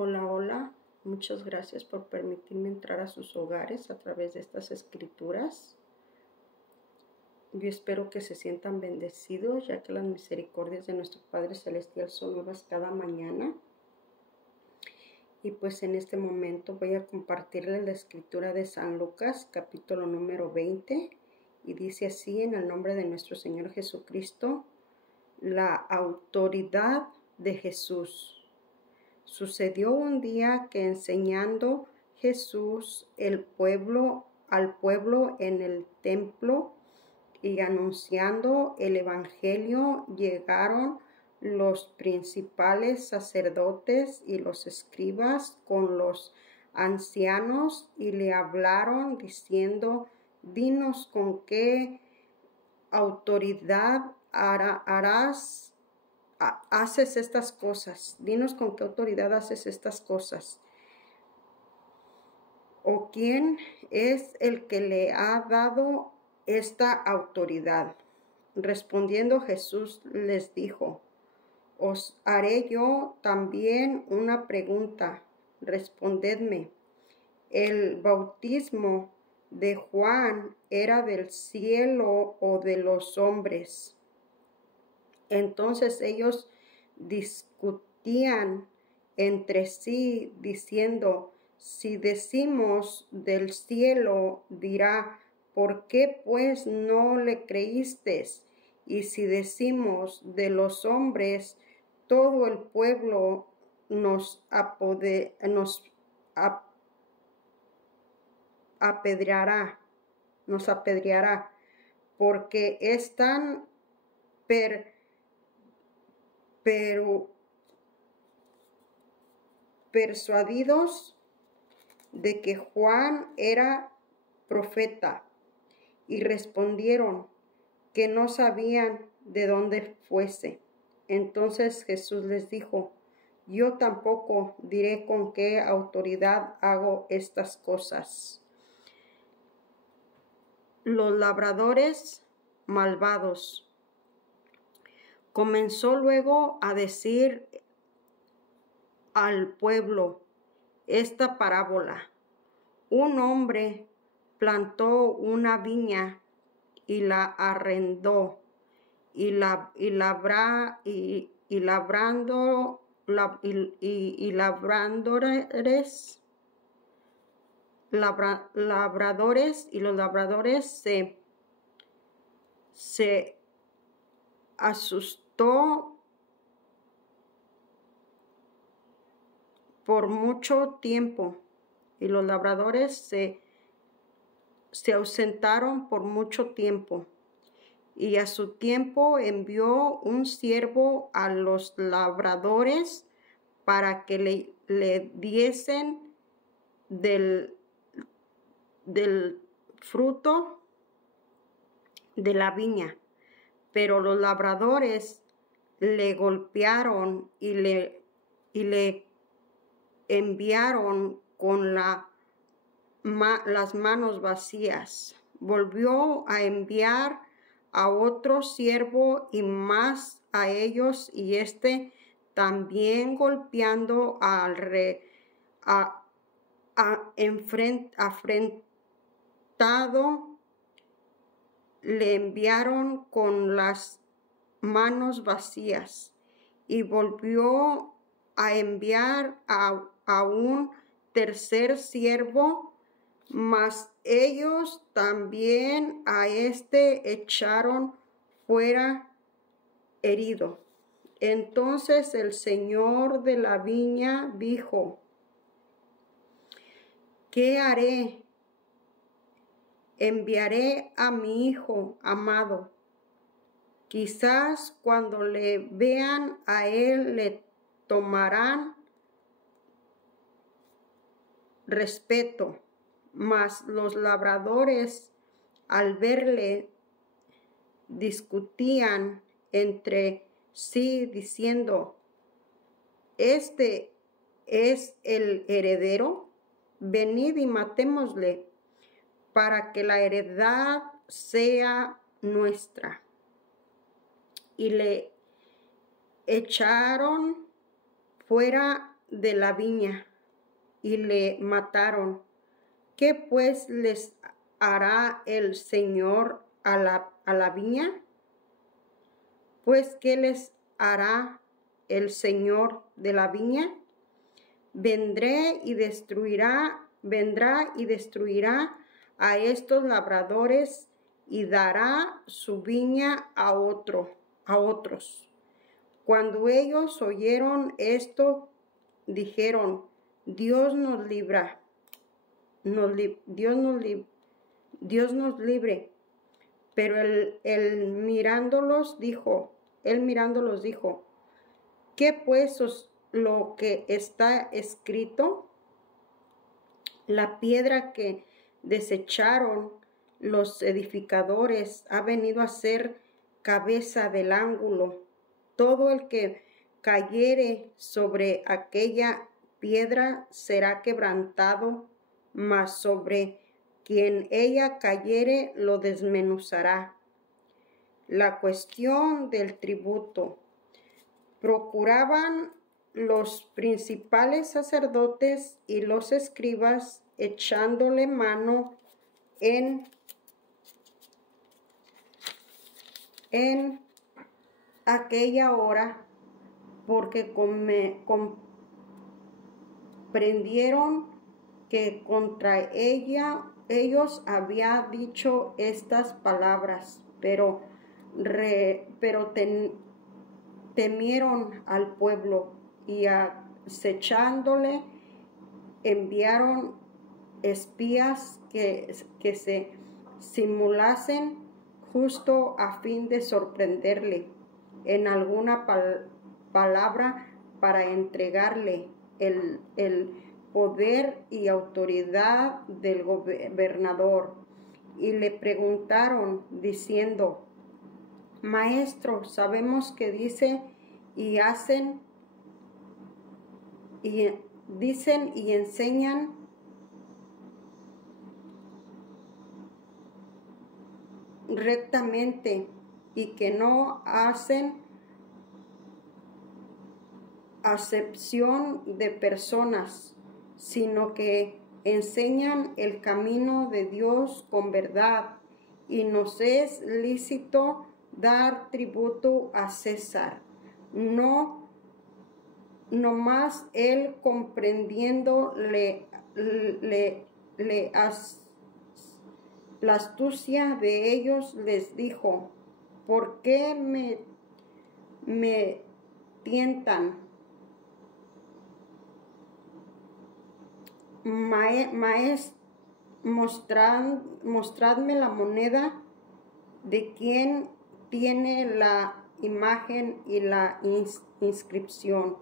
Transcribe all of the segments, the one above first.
Hola, hola. Muchas gracias por permitirme entrar a sus hogares a través de estas escrituras. Yo espero que se sientan bendecidos, ya que las misericordias de nuestro Padre Celestial son nuevas cada mañana. Y pues en este momento voy a compartirles la escritura de San Lucas, capítulo número 20. Y dice así, en el nombre de nuestro Señor Jesucristo, la autoridad de Jesús. Sucedió un día que enseñando Jesús al pueblo en el templo y anunciando el evangelio, llegaron los principales sacerdotes y los escribas con los ancianos y le hablaron diciendo: dinos con qué autoridad haces estas cosas. Dinos con qué autoridad haces estas cosas. ¿O quién es el que le ha dado esta autoridad? Respondiendo Jesús les dijo: os haré yo también una pregunta. Respondedme. ¿El bautismo de Juan era del cielo o de los hombres? Entonces ellos discutían entre sí, diciendo: si decimos del cielo, dirá: ¿por qué pues no le creísteis? Y si decimos de los hombres, todo el pueblo nos apedreará, porque están persuadidos de que Juan era profeta. Y respondieron que no sabían de dónde fuese. Entonces Jesús les dijo: yo tampoco diré con qué autoridad hago estas cosas. Los labradores malvados. Comenzó luego a decir al pueblo esta parábola: un hombre plantó una viña y la arrendó, y labradores se asustó por mucho tiempo, y los labradores se ausentaron por mucho tiempo. Y a su tiempo envió un siervo a los labradores para que le diesen del fruto de la viña. Pero los labradores le golpearon y le enviaron con las manos vacías. Volvió a enviar a otro siervo y más a ellos, y también golpeando afrentado, le enviaron con las manos vacías. Y volvió a enviar a un tercer siervo, mas ellos también a echaron fuera herido. Entonces el señor de la viña dijo: ¿qué haré? Enviaré a mi hijo amado. Quizás cuando le vean a él le tomarán respeto. Mas los labradores, al verle, discutían entre sí, diciendo: este es el heredero, venid y matémosle, para que la heredad sea nuestra. Y le echaron fuera de la viña y le mataron. ¿Qué pues les hará el Señor a la viña? Pues, ¿qué les hará el Señor de la viña? Vendrá y destruirá a estos labradores y dará su viña a otros. Cuando ellos oyeron esto, dijeron: Dios nos libre. Pero él mirándolos dijo, ¿qué pues lo que está escrito? La piedra que desecharon los edificadores ha venido a ser cabeza del ángulo. Todo el que cayere sobre aquella piedra será quebrantado, mas sobre quien ella cayere lo desmenuzará. La cuestión del tributo. Procuraban los principales sacerdotes y los escribas echándole mano en aquella hora, porque comprendieron que contra ellos había dicho estas palabras, pero temieron al pueblo y acechándole enviaron espías que se simulasen justo a fin de sorprenderle en alguna palabra para entregarle el poder y autoridad del gobernador. Y le preguntaron diciendo: Maestro, sabemos que dicen y enseñan rectamente y que no hacen acepción de personas, sino que enseñan el camino de Dios con verdad, y nos es lícito dar tributo a César. No más él, comprendiendo la astucia de ellos, les dijo: ¿por qué me tientan? Mostradme la moneda de quien tiene la imagen y la inscripción.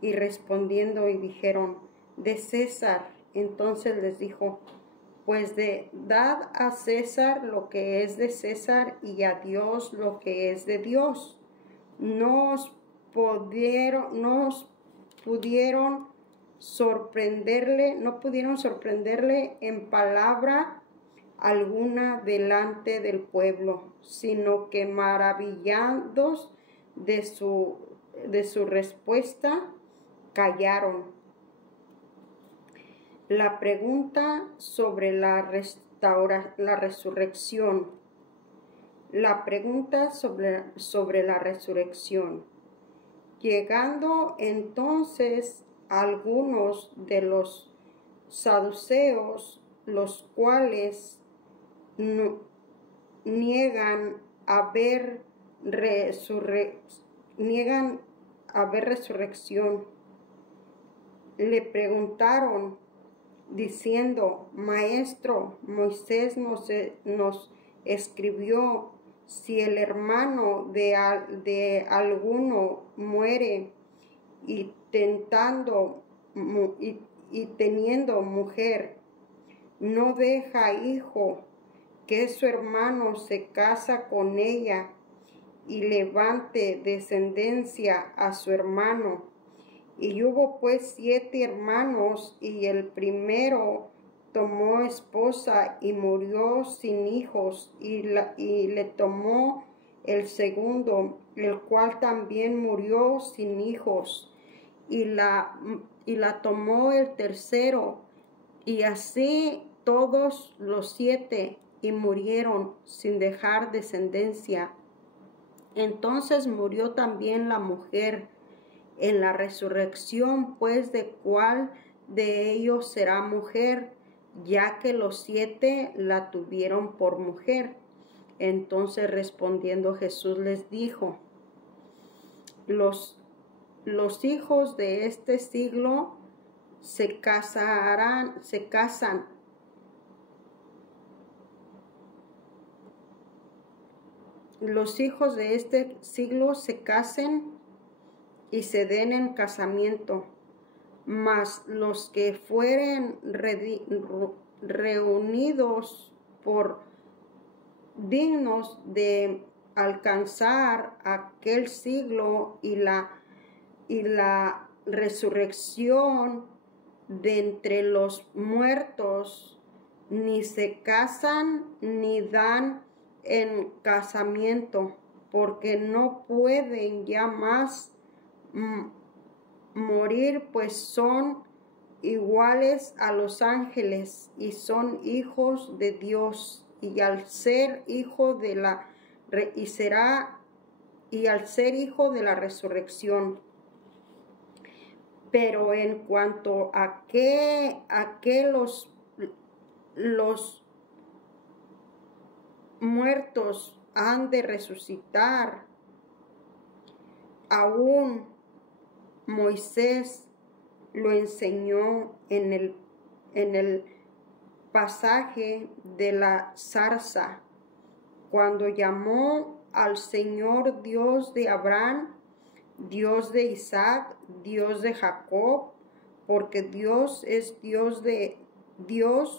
Y respondiendo y dijeron: de César. Entonces les dijo: pues dad a César lo que es de César y a Dios lo que es de Dios. No pudieron sorprenderle en palabra alguna delante del pueblo, sino que maravillados de su respuesta, callaron. La pregunta sobre la resurrección. La pregunta sobre la resurrección. Llegando entonces algunos de los saduceos, los cuales niegan haber resurrección, le preguntaron diciendo: Maestro, Moisés nos escribió: si el hermano de alguno muere y teniendo mujer, no deja hijo, que su hermano se casa con ella y levante descendencia a su hermano. Y hubo pues 7 hermanos, y el primero tomó esposa y murió sin hijos, y le tomó el segundo, el cual también murió sin hijos, y la y la tomó el tercero, y así todos los 7, y murieron sin dejar descendencia. Entonces murió también la mujer. En la resurrección, pues, ¿de cuál de ellos será mujer? Ya que los 7 la tuvieron por mujer. Entonces respondiendo Jesús les dijo: Los hijos de este siglo se casan. Los hijos de este siglo se casen y se den en casamiento, mas los que fueren reunidos por dignos de alcanzar aquel siglo y la resurrección de entre los muertos, ni se casan ni dan en casamiento, porque no pueden ya más morir, pues son iguales a los ángeles y son hijos de Dios, y al ser hijo de la resurrección. Pero en cuanto a que los muertos han de resucitar, aún Moisés lo enseñó en el pasaje de la zarza, cuando llamó al Señor Dios de Abraham, Dios de Isaac, Dios de Jacob, porque Dios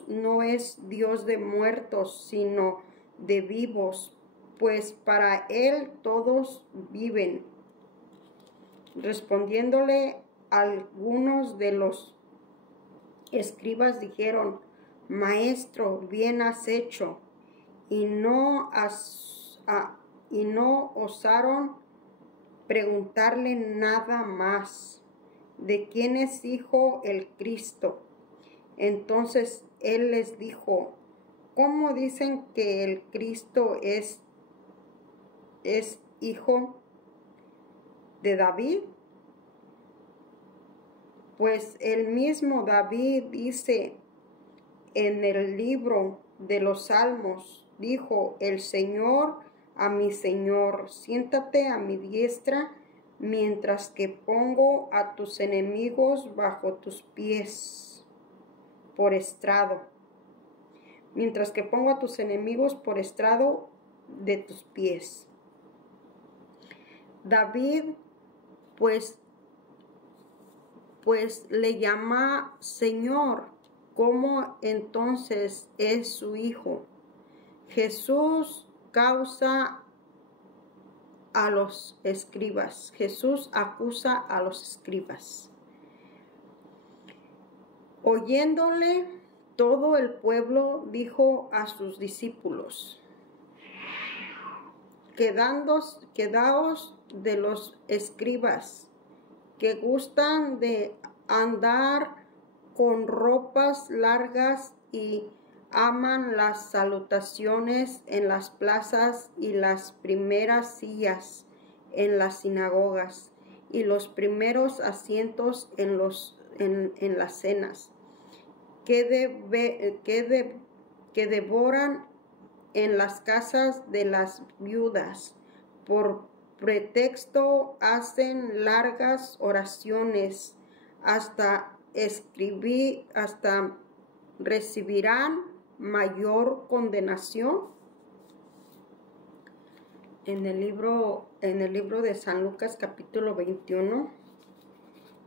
no es Dios de muertos, sino de vivos, pues para él todos viven. Respondiéndole, algunos de los escribas dijeron: Maestro, bien has hecho. Y no osaron preguntarle nada más. ¿De quién es hijo el Cristo? Entonces él les dijo: ¿Cómo dicen que el Cristo es hijo de David? Pues el mismo David dice en el libro de los Salmos, dijo el Señor a mi Señor: siéntate a mi diestra, mientras que pongo a tus enemigos bajo tus pies por estrado. Mientras que pongo a tus enemigos por estrado de tus pies. David, pues le llama Señor. ¿Cómo entonces es su hijo? Jesús causa a los escribas. Jesús acusa a los escribas. Oyéndole todo el pueblo, dijo a sus discípulos: Quedaos de los escribas, que gustan de andar con ropas largas y aman las salutaciones en las plazas y las primeras sillas en las sinagogas y los primeros asientos en las cenas, que devoran en las casas de las viudas. Por pretexto hacen largas oraciones, hasta recibirán mayor condenación. En el libro de San Lucas, capítulo 21,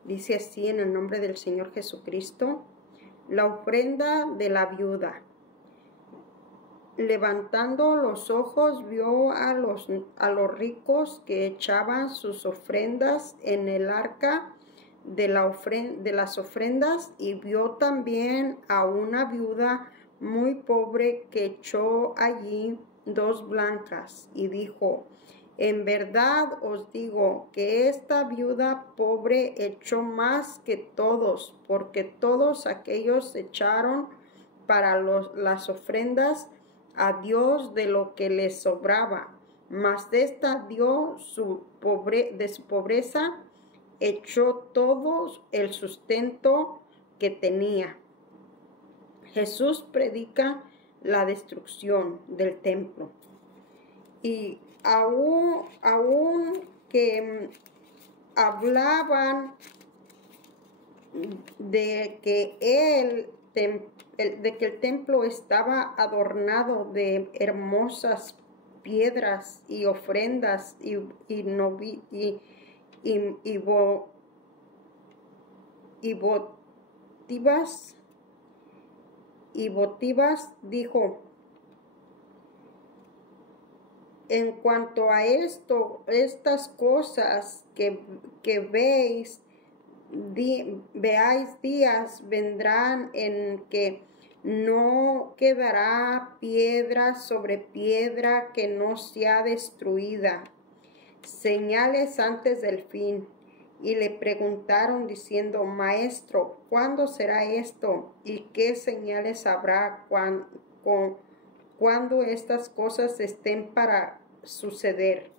dice así, en el nombre del Señor Jesucristo: la ofrenda de la viuda. Levantando los ojos, vio a los ricos que echaban sus ofrendas en el arca de las ofrendas, y vio también a una viuda muy pobre que echó allí 2 blancas, y dijo: En verdad os digo que esta viuda pobre echó más que todos, porque todos aquellos echaron para las ofrendas a Dios de lo que les sobraba, mas esta dio de su pobreza, echó todo el sustento que tenía. Jesús predica la destrucción del templo. Y aún que hablaban de que el templo estaba adornado de hermosas piedras y ofrendas y votivas, dijo: en cuanto a estas cosas que veáis días vendrán en que no quedará piedra sobre piedra que no sea destruida. Señales antes del fin. Y le preguntaron diciendo: Maestro, ¿cuándo será esto? ¿Y qué señales habrá cuando estas cosas estén para suceder?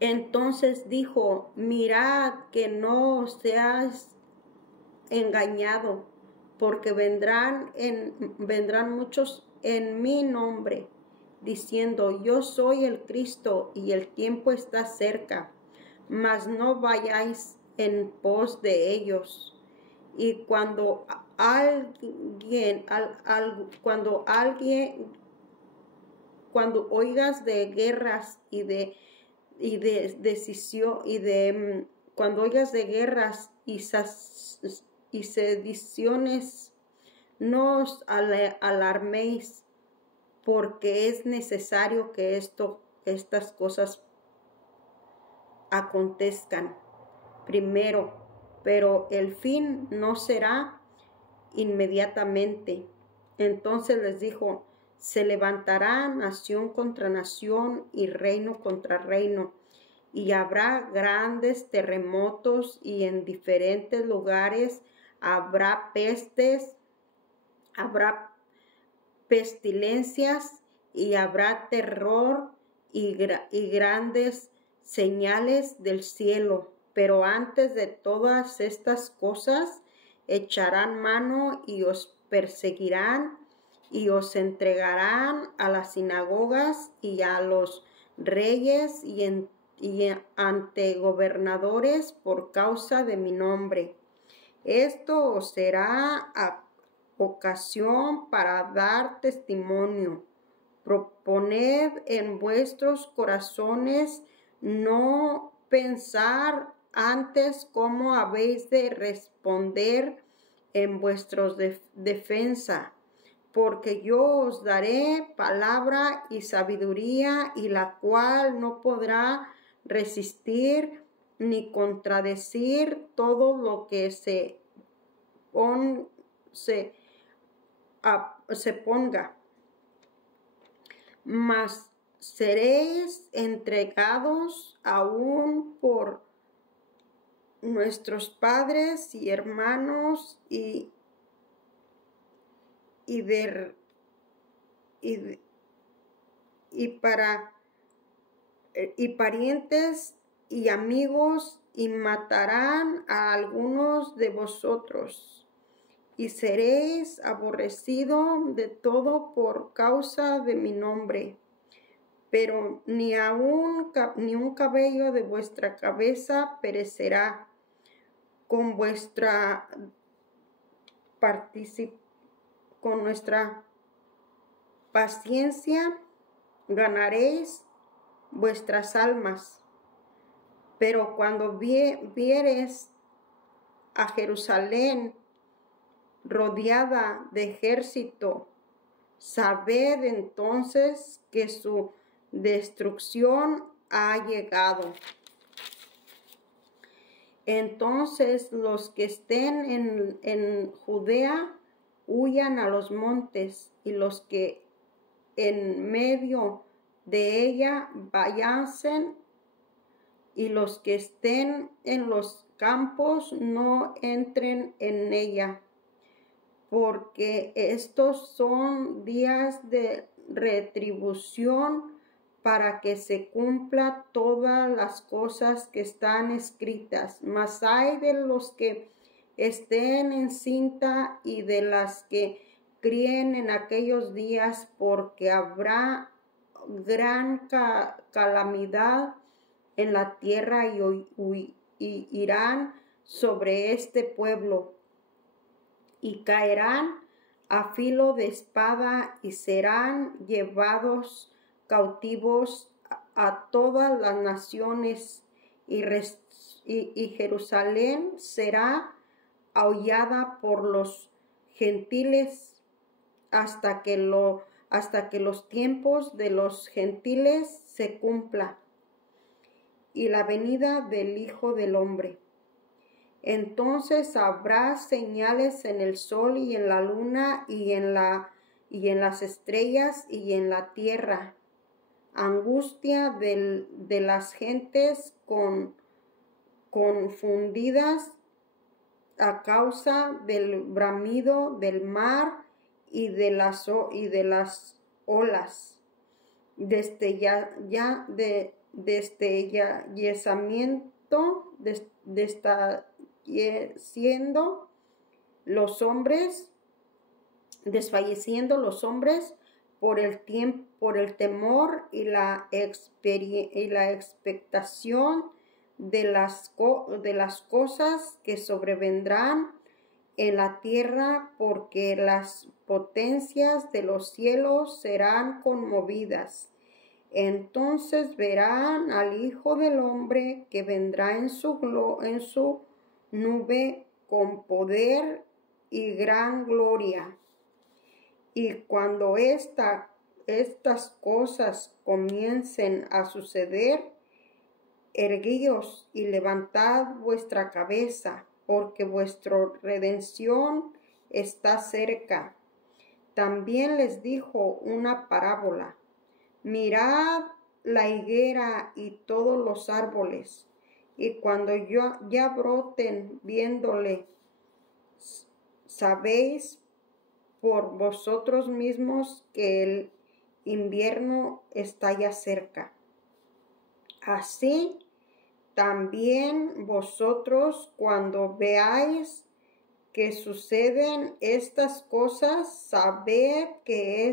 Entonces dijo: mirad que no os seáis engañado, porque vendrán muchos en mi nombre, diciendo: yo soy el Cristo, y el tiempo está cerca. Mas no vayáis en pos de ellos. Y cuando oigas de guerras cuando oigas de guerras y sediciones, no os alarméis, porque es necesario que estas cosas acontezcan primero, pero el fin no será inmediatamente. Entonces les dijo: se levantará nación contra nación y reino contra reino, y habrá grandes terremotos, y en diferentes lugares habrá pestilencias, y habrá terror y grandes señales del cielo. Pero antes de todas estas cosas echarán mano y os perseguirán y os entregarán a las sinagogas y a los reyes y ante gobernadores por causa de mi nombre. Esto os será ocasión para dar testimonio. Proponed en vuestros corazones no pensar antes cómo habéis de responder en vuestra defensa, porque yo os daré palabra y sabiduría, y la cual no podrá resistir ni contradecir todo lo que se ponga. Mas seréis entregados aún por nuestros padres y hermanos y parientes y amigos, y matarán a algunos de vosotros, y seréis aborrecidos de todo por causa de mi nombre. Pero ni un cabello de vuestra cabeza perecerá. Con nuestra paciencia ganaréis vuestras almas. Pero cuando vieres a Jerusalén rodeada de ejército, sabed entonces que su destrucción ha llegado. Entonces los que estén en Judea huyan a los montes, y los que en medio de ella váyanse, y los que estén en los campos no entren en ella, porque estos son días de retribución para que se cumpla todas las cosas que están escritas. Mas hay de los que estén encinta y de las que críen en aquellos días, porque habrá gran calamidad en la tierra y irán sobre este pueblo y caerán a filo de espada y serán llevados cautivos a todas las naciones y Jerusalén será aullada por los gentiles hasta que los tiempos de los gentiles se cumpla y la venida del Hijo del Hombre. Entonces habrá señales en el sol y en la luna y en las estrellas y en la tierra, angustia de las gentes confundidas a causa del bramido del mar y de las olas, desfalleciendo los hombres por el temor y la expectación de las cosas que sobrevendrán en la tierra, porque las potencias de los cielos serán conmovidas. Entonces verán al Hijo del Hombre que vendrá en su nube con poder y gran gloria. Y cuando estas cosas comiencen a suceder, erguíos y levantad vuestra cabeza, porque vuestra redención está cerca. También les dijo una parábola. Mirad la higuera y todos los árboles, y cuando ya broten, viéndole, sabéis por vosotros mismos que el invierno está ya cerca. Así también vosotros, cuando veáis que suceden estas cosas, sabed que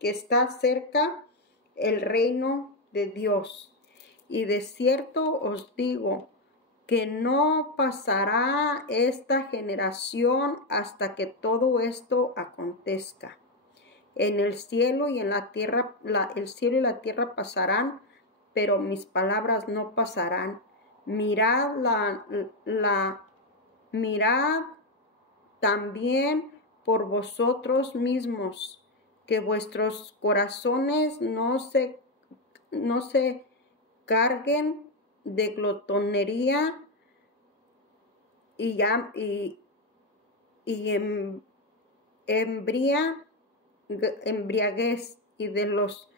está cerca el reino de Dios. Y de cierto os digo que no pasará esta generación hasta que todo esto acontezca. En el cielo y en la tierra, el cielo y la tierra pasarán, pero mis palabras no pasarán. Mirad mirad también por vosotros mismos, que vuestros corazones no se carguen de glotonería y embriaguez y de los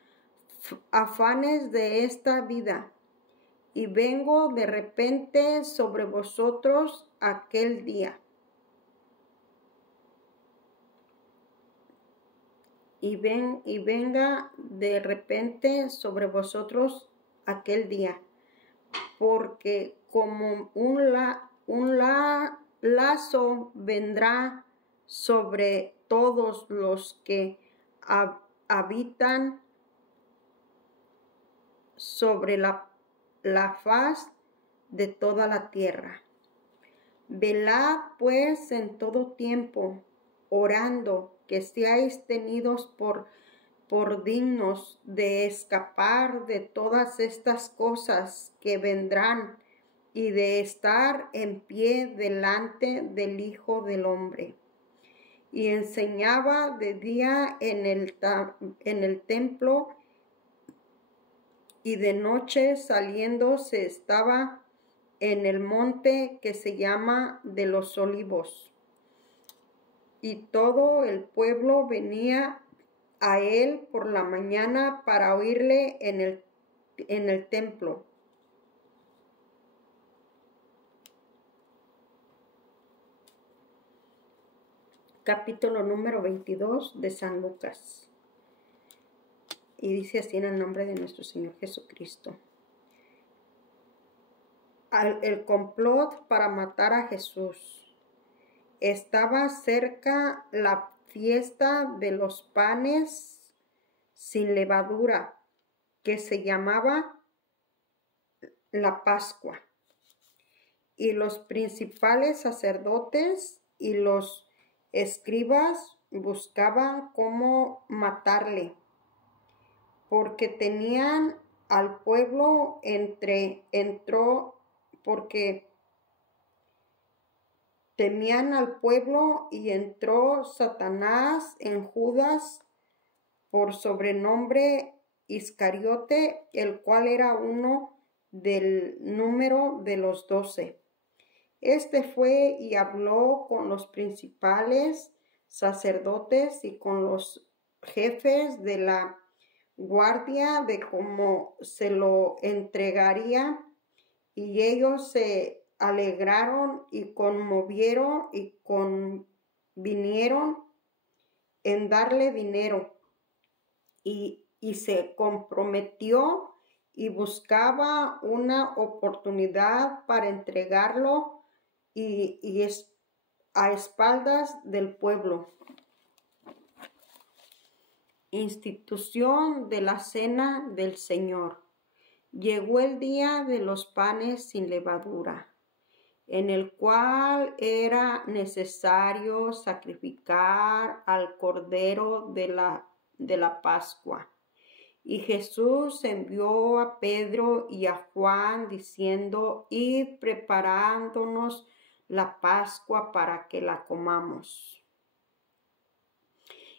afanes de esta vida. Y vengo de repente sobre vosotros aquel día. Y venga de repente sobre vosotros aquel día, porque como un lazo vendrá sobre todos los que habitan sobre la faz de toda la tierra. Velad pues en todo tiempo, orando, que seáis tenidos por dignos de escapar de todas estas cosas que vendrán y de estar en pie delante del Hijo del Hombre. Y enseñaba de día en el templo, y de noche saliendo se estaba en el monte que se llama de los Olivos. Y todo el pueblo venía a él por la mañana para oírle en el templo. Capítulo número 22 de San Lucas. Y dice así en el nombre de nuestro Señor Jesucristo. El complot para matar a Jesús. Estaba cerca la fiesta de los panes sin levadura, que se llamaba la Pascua. Y los principales sacerdotes y los escribas buscaban cómo matarle, porque tenían al pueblo porque temían al pueblo, y entró Satanás en Judas, por sobrenombre Iscariote, el cual era uno del número de los 12. Este fue y habló con los principales sacerdotes y con los jefes de la guardia de cómo se lo entregaría, y ellos se alegraron y conmovieron y convinieron en darle dinero, y se comprometió y buscaba una oportunidad para entregarlo y a espaldas del pueblo. Institución de la Cena del Señor. Llegó el día de los panes sin levadura, en el cual era necesario sacrificar al Cordero de la Pascua. Y Jesús envió a Pedro y a Juan diciendo: id preparándonos la Pascua para que la comamos.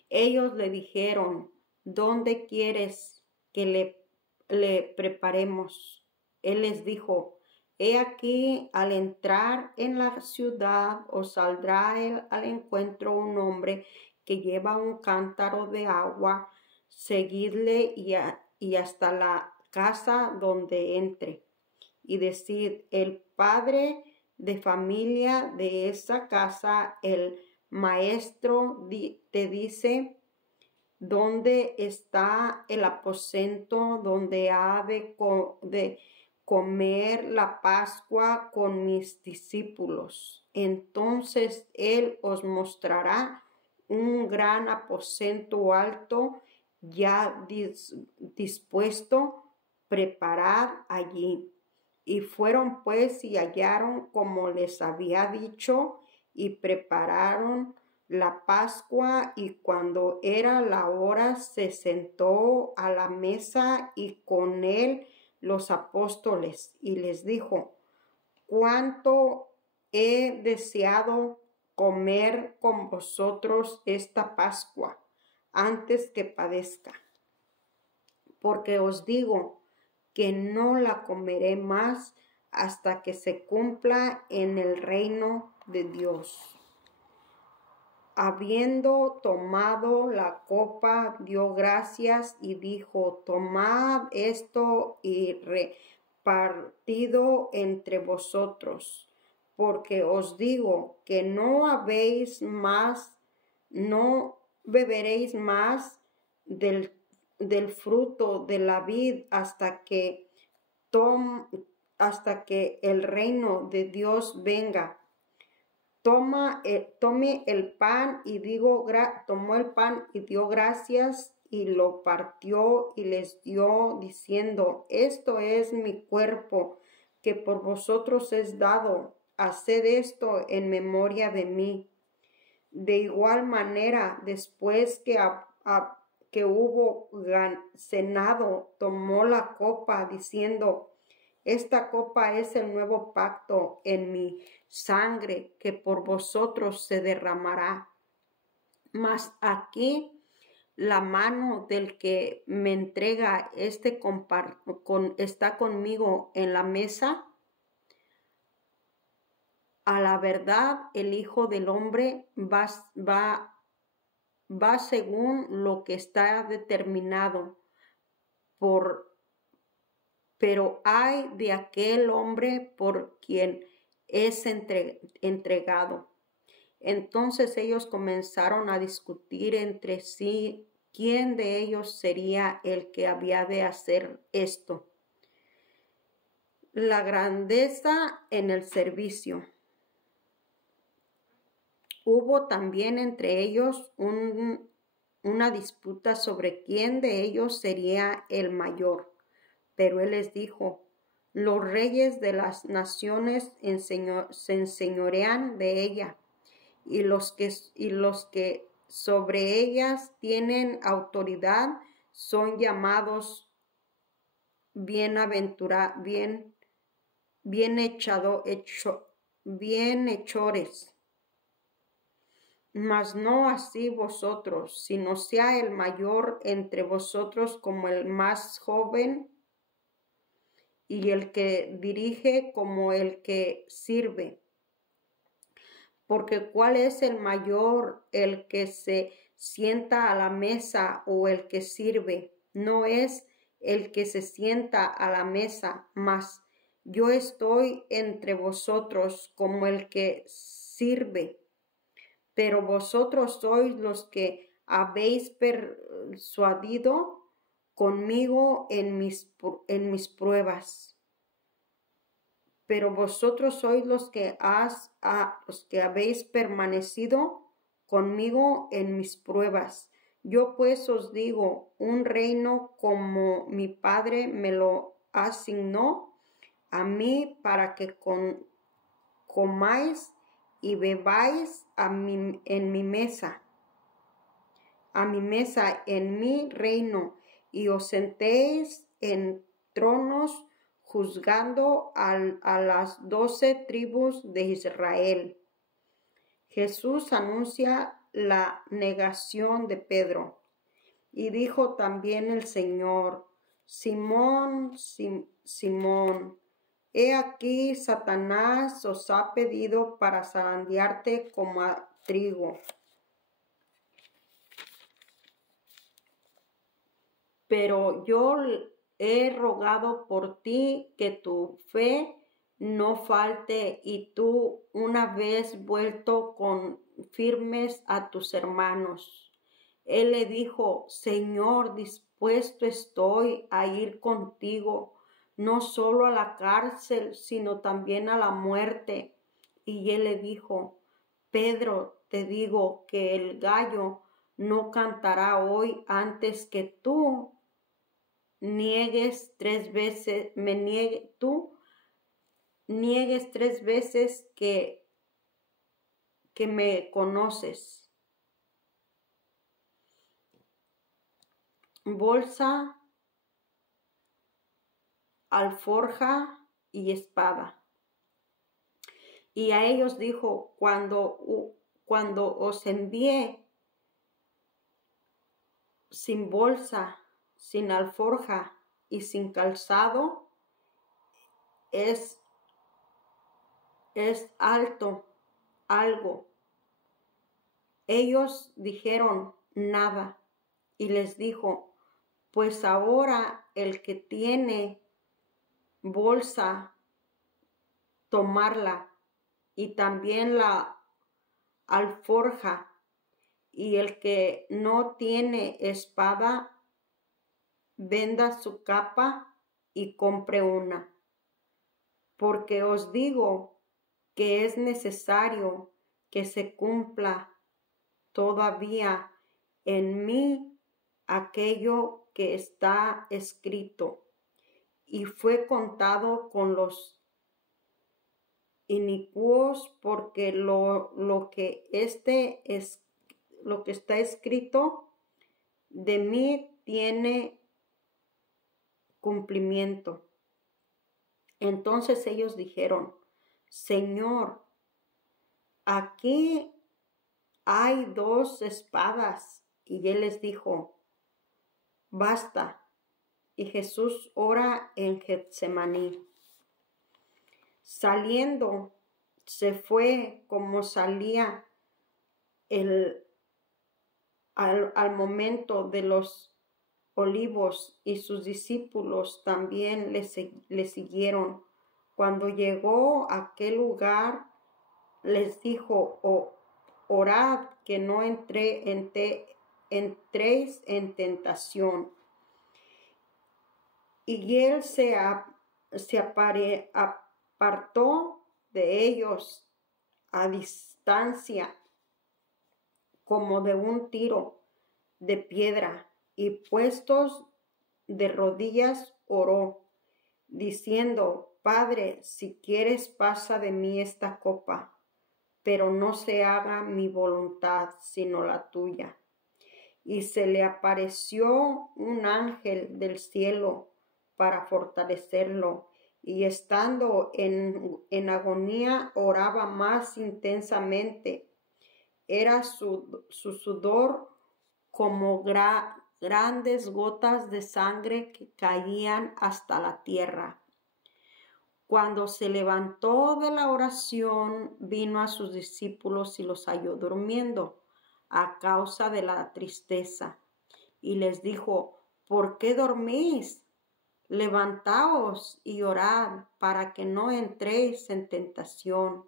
Ellos le dijeron: ¿dónde quieres que le preparemos? Él les dijo: he aquí, al entrar en la ciudad os saldrá al encuentro un hombre que lleva un cántaro de agua. Seguidle y hasta la casa donde entre, y decid: el padre de familia de esa casa, el maestro, te dice dónde está el aposento donde ha de comer la Pascua con mis discípulos. Entonces él os mostrará un gran aposento alto, ya dispuesto, preparad allí. Y fueron pues y hallaron como les había dicho, y prepararon la Pascua, y cuando era la hora se sentó a la mesa y con él los apóstoles, y les dijo: cuánto he deseado comer con vosotros esta Pascua antes que padezca, porque os digo que no la comeré más hasta que se cumpla en el reino de Dios. Habiendo tomado la copa, dio gracias y dijo: tomad esto y repartido entre vosotros, porque os digo que no beberéis más del fruto de la vid hasta que el reino de Dios venga. Tomé el pan y tomó el pan y dio gracias y lo partió y les dio, diciendo: esto es mi cuerpo, que por vosotros es dado. Haced esto en memoria de mí. De igual manera, después que hubo cenado, tomó la copa, diciendo: esta copa es el nuevo pacto en mi sangre, que por vosotros se derramará. Mas aquí la mano del que me entrega está conmigo en la mesa. A la verdad, el Hijo del Hombre va va según lo que está determinado pero hay de aquel hombre por quien es entregado. Entonces ellos comenzaron a discutir entre sí quién de ellos sería el que había de hacer esto. La grandeza en el servicio. Hubo también entre ellos una disputa sobre quién de ellos sería el mayor. Pero él les dijo: los reyes de las naciones se enseñorean de ella, y los que sobre ellas tienen autoridad son llamados bienhechores. Mas no así vosotros, sino sea el mayor entre vosotros como el más joven, y el que dirige como el que sirve. Porque ¿cuál es el mayor, el que se sienta a la mesa o el que sirve? No es el que se sienta a la mesa, mas yo estoy entre vosotros como el que sirve. Pero vosotros sois los que habéis persuadido conmigo en mis pruebas. Pero vosotros sois los que habéis permanecido conmigo en mis pruebas. Yo pues os digo, un reino como mi Padre me lo asignó a mí, para que comáis y bebáis en mi mesa, en mi reino, y os sentéis en tronos juzgando a las 12 tribus de Israel. Jesús anuncia la negación de Pedro. Y dijo también el Señor: Simón, Simón, he aquí Satanás os ha pedido para zarandearte como a trigo. Pero yo he rogado por ti que tu fe no falte, y tú, una vez vuelto, confirmes a tus hermanos. Él le dijo: Señor, dispuesto estoy a ir contigo, no solo a la cárcel, sino también a la muerte. Y él le dijo: Pedro, te digo que el gallo no cantará hoy antes que tú niegues 3 veces, niegues 3 veces que me conoces. Bolsa, alforja y espada. Y a ellos dijo: cuando os envíe sin bolsa, sin alforja y sin calzado, es algo. Ellos dijeron: nada. Y les dijo: pues ahora el que tiene bolsa, tomarla, y también la alforja, y el que no tiene espada, venda su capa y compre una. Porque os digo que es necesario que se cumpla todavía en mí aquello que está escrito. Y fue contado con los inicuos, porque lo que está escrito de mí tiene cumplimiento. Entonces ellos dijeron: Señor, aquí hay 2 espadas. Y él les dijo: basta. Y Jesús ora en Getsemaní. Saliendo, se fue como salía al momento de los olivos, y sus discípulos también le siguieron. Cuando llegó a aquel lugar, les dijo: orad que no entréis en tentación. Y él se apartó de ellos a distancia, como de un tiro de piedra, y puestos de rodillas oró, diciendo: Padre, si quieres, pasa de mí esta copa, pero no se haga mi voluntad sino la tuya. Y se le apareció un ángel del cielo para fortalecerlo, y estando en agonía oraba más intensamente. Era su sudor como grandes gotas de sangre que caían hasta la tierra. Cuando se levantó de la oración, vino a sus discípulos y los halló durmiendo a causa de la tristeza. Y les dijo: ¿por qué dormís? Levantaos y orad para que no entréis en tentación.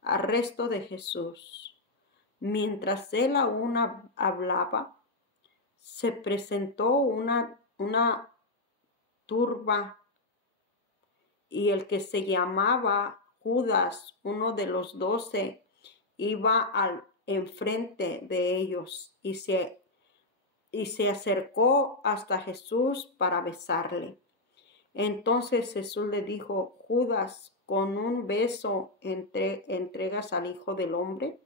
Arresto de Jesús. Mientras él aún hablaba, se presentó una turba, y el que se llamaba Judas, uno de los 12, iba enfrente de ellos, y se acercó hasta Jesús para besarle. Entonces Jesús le dijo: Judas, ¿con un beso entregas al Hijo del Hombre?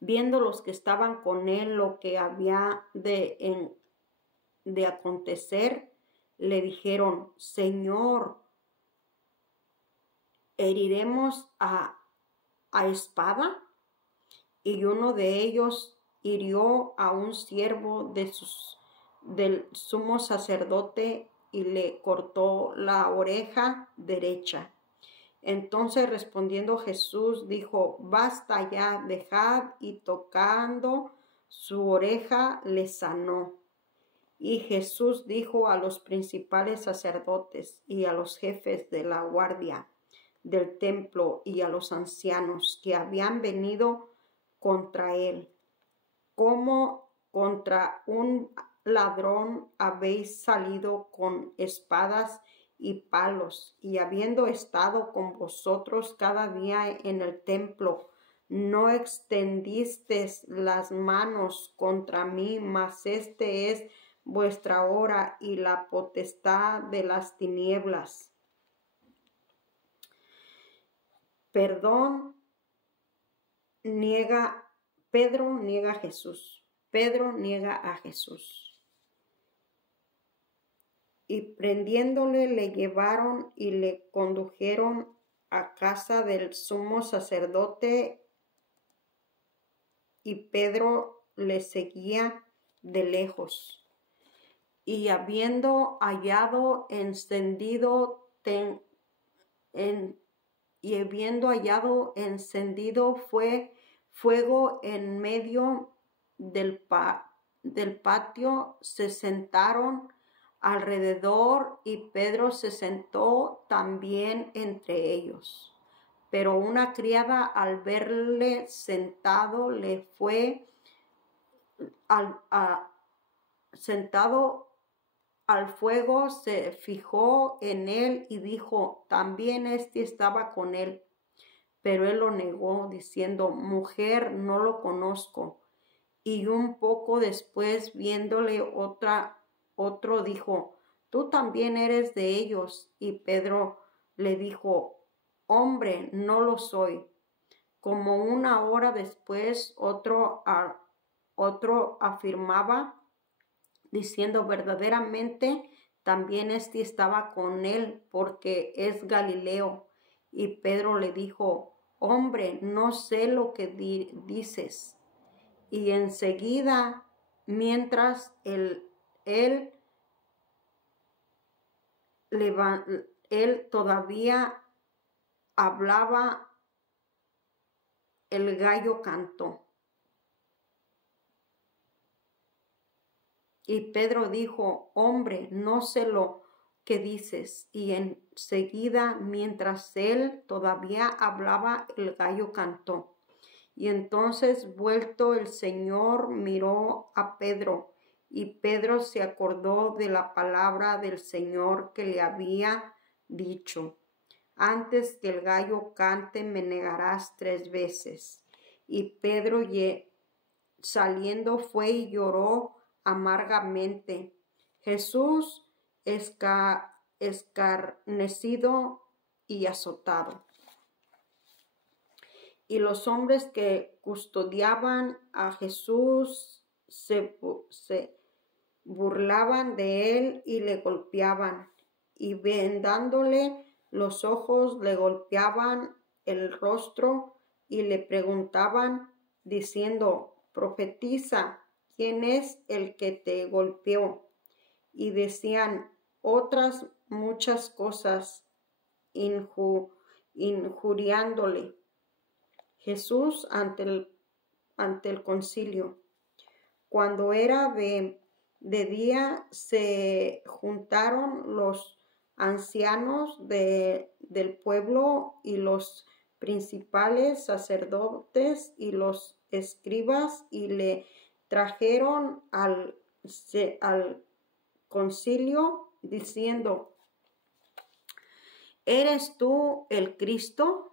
Viendo los que estaban con él lo que había de acontecer, le dijeron: Señor, ¿heriremos a espada? Y uno de ellos hirió a un siervo del sumo sacerdote y le cortó la oreja derecha. Entonces, respondiendo Jesús, dijo: basta ya, dejad. Y tocando su oreja, le sanó. Y Jesús dijo a los principales sacerdotes y a los jefes de la guardia del templo y a los ancianos que habían venido contra él: ¿cómo contra un ladrón habéis salido con espadas y palos? Y habiendo estado con vosotros cada día en el templo, no extendisteis las manos contra mí, mas este es vuestra hora y la potestad de las tinieblas. Pedro niega a Jesús. Pedro niega a Jesús. Y prendiéndole, le llevaron y le condujeron a casa del sumo sacerdote, y Pedro le seguía de lejos. Y habiendo hallado encendido fue fuego en medio del patio, se sentaron alrededor, y Pedro se sentó también entre ellos. Pero una criada, al verle sentado, sentado al fuego, se fijó en él y dijo: también este estaba con él. Pero él lo negó, diciendo: mujer, no lo conozco. Y un poco después, viéndole otro, dijo: tú también eres de ellos. Y Pedro le dijo: hombre, no lo soy. Como una hora después, otro afirmaba, diciendo: verdaderamente también este estaba con él, porque es Galileo. Y Pedro le dijo: hombre, no sé lo que dices. Y enseguida, mientras él todavía hablaba, el gallo cantó. Y Pedro dijo, hombre, no sé lo que dices. Y enseguida, mientras él todavía hablaba, el gallo cantó. Y entonces, vuelto el Señor, miró a Pedro, y Pedro se acordó de la palabra del Señor que le había dicho: antes que el gallo cante, me negarás 3 veces. Y Pedro saliendo fue y lloró amargamente. Jesús escarnecido y azotado. Y los hombres que custodiaban a Jesús se burlaban de él y le golpeaban, y vendándole los ojos le golpeaban el rostro y le preguntaban diciendo: profetiza, ¿quién es el que te golpeó? Y decían otras muchas cosas injuriándole. Jesús ante el concilio. Cuando era de día, se juntaron los ancianos del pueblo y los principales sacerdotes y los escribas, y le trajeron al concilio diciendo: ¿eres tú el Cristo?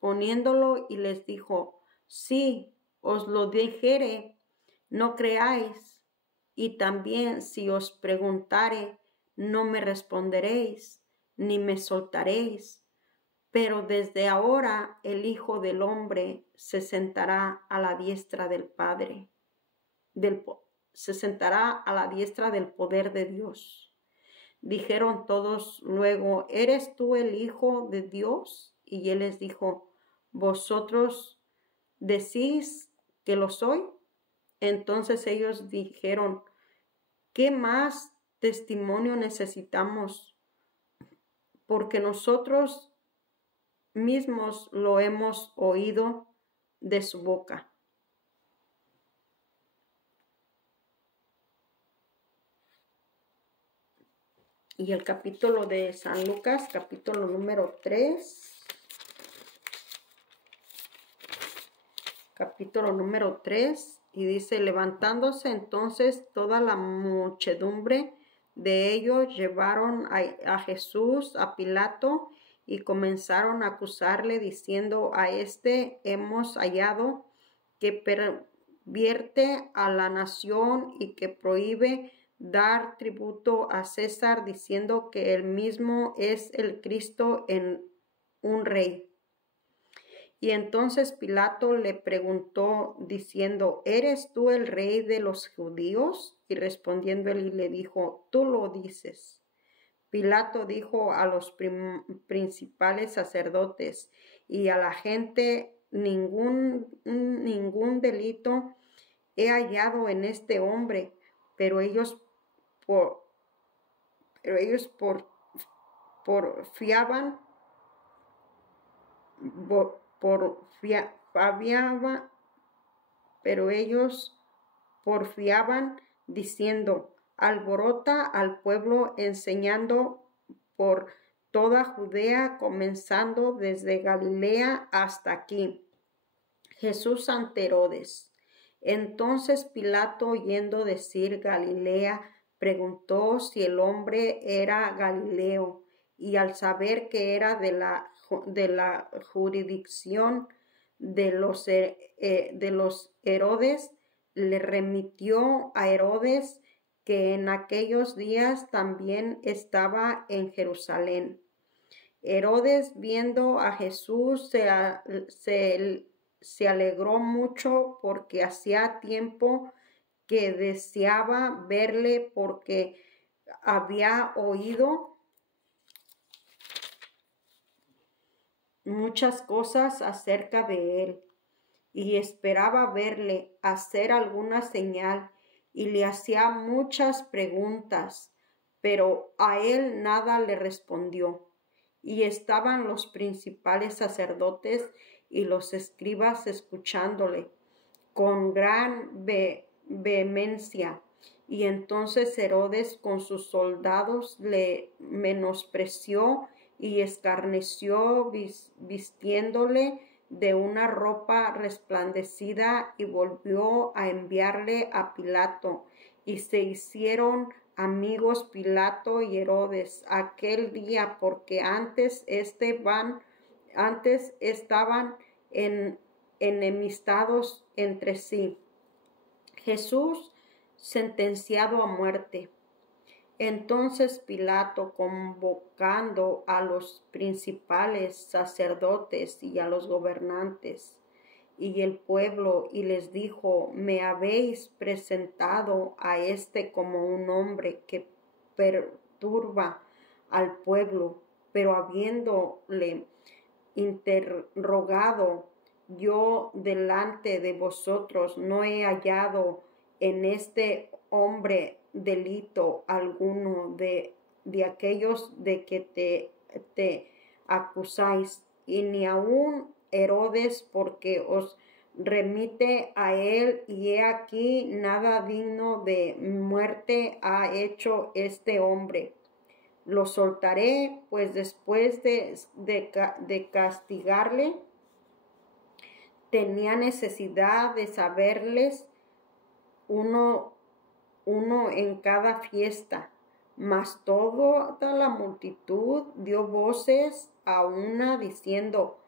Poniéndolo, y les dijo: sí, os lo dijere, no creáis. Y también si os preguntare, no me responderéis, ni me soltaréis. Pero desde ahora el Hijo del Hombre se sentará a la diestra del Padre, se sentará a la diestra del poder de Dios. Dijeron todos luego: ¿eres tú el Hijo de Dios? Y él les dijo: ¿vosotros decís que lo soy? Entonces ellos dijeron: ¿qué más testimonio necesitamos? Porque nosotros mismos lo hemos oído de su boca. Y el capítulo de San Lucas, capítulo número 3. Capítulo número 3, y dice: levantándose entonces toda la muchedumbre de ellos, llevaron a Jesús a Pilato y comenzaron a acusarle, diciendo: a este hemos hallado que pervierte a la nación y que prohíbe dar tributo a César, diciendo que él mismo es el Cristo, un rey. Y entonces Pilato le preguntó diciendo: ¿eres tú el rey de los judíos? Y respondiendo él le dijo: tú lo dices. Pilato dijo a los principales sacerdotes y a la gente: ningún delito he hallado en este hombre. Pero ellos porfiaban diciendo: alborota al pueblo, enseñando por toda Judea, comenzando desde Galilea hasta aquí. Jesús ante Herodes. Entonces Pilato, oyendo decir Galilea, preguntó si el hombre era Galileo, y al saber que era de la jurisdicción de los Herodes, le remitió a Herodes, que en aquellos días también estaba en Jerusalén. Herodes, viendo a Jesús, se alegró mucho, porque hacía tiempo que deseaba verle, porque había oído muchas cosas acerca de él, y esperaba verle, hacer alguna señal, y le hacía muchas preguntas, pero a él nada le respondió. Y estaban los principales sacerdotes y los escribas escuchándole con gran vehemencia. Y entonces Herodes con sus soldados le menospreció y escarneció, vistiéndole de una ropa resplandecida, y volvió a enviarle a Pilato. Y se hicieron amigos Pilato y Herodes aquel día, porque antes estaban enemistados entre sí. Jesús sentenciado a muerte. Entonces Pilato, convocando a los principales sacerdotes y a los gobernantes y el pueblo, y les dijo: me habéis presentado a este como un hombre que perturba al pueblo, pero habiéndole interrogado yo delante de vosotros, no he hallado en este hombre delito alguno de aquellos de que te acusáis, y ni aun Herodes, porque os remite a él, y he aquí nada digno de muerte ha hecho este hombre. Lo soltaré, pues después de castigarle, tenía necesidad de saberles uno en cada fiesta. Mas toda la multitud dio voces a una diciendo: